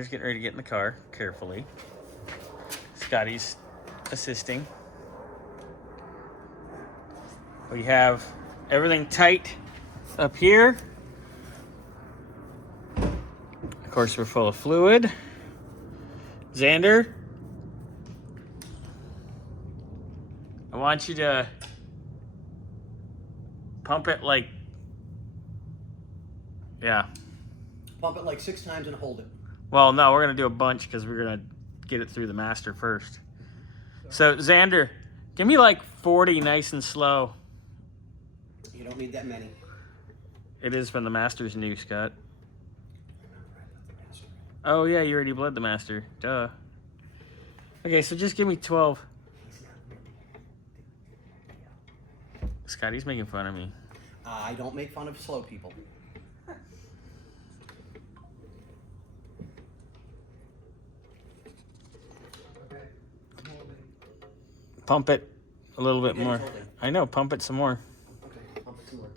He's getting ready to get in the car carefully. Scotty's assisting. We have everything tight up here. Of course, we're full of fluid. Xander, I want you to pump it like, yeah. Pump it like 6 times and hold it. Well, no, we're going to do a bunch because we're going to get it through the master first. So, Xander, give me like 40 nice and slow. You don't need that many. It is from the master's new, Scott. Oh, yeah, you already bled the master. Duh. Okay, so just give me 12. Scotty's making fun of me. I don't make fun of slow people. Pump it a little bit more. I know, pump it some more. Okay, pump it some more.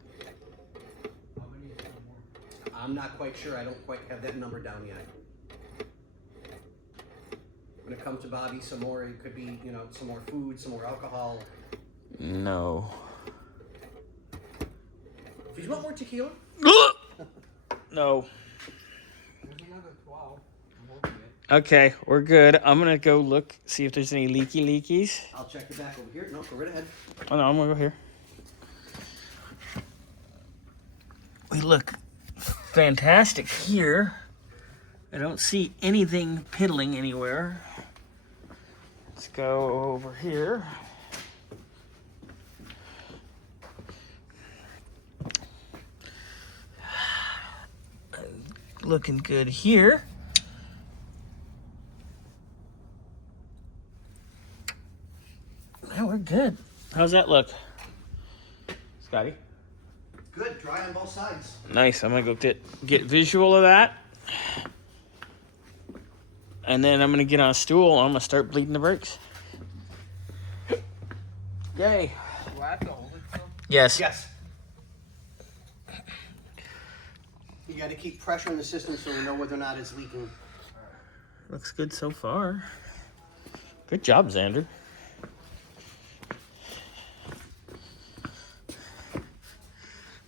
I'm not quite sure. I don't quite have that number down yet. When it comes to Bobby, some more, it could be, you know, some more food, some more alcohol. No. Do you want more tequila? No. Okay, we're good. I'm gonna go look, see if there's any leakies. I'll check the back over here. No, go right ahead. Oh no, I'm gonna go here. We look fantastic here. I don't see anything piddling anywhere. Let's go over here. Looking good here. Yeah, we're good. How's that look, Scotty? Good. Dry on both sides. Nice. I'm gonna go get visual of that, and then I'm gonna get on a stool. And I'm gonna start bleeding the brakes. Yay! Do I have to hold it? Yes. Yes. You got to keep pressure in the system so we know whether or not it's leaking. Looks good so far. Good job, Xander.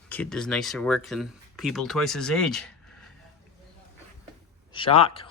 Kid does nicer work than people twice his age. Shock.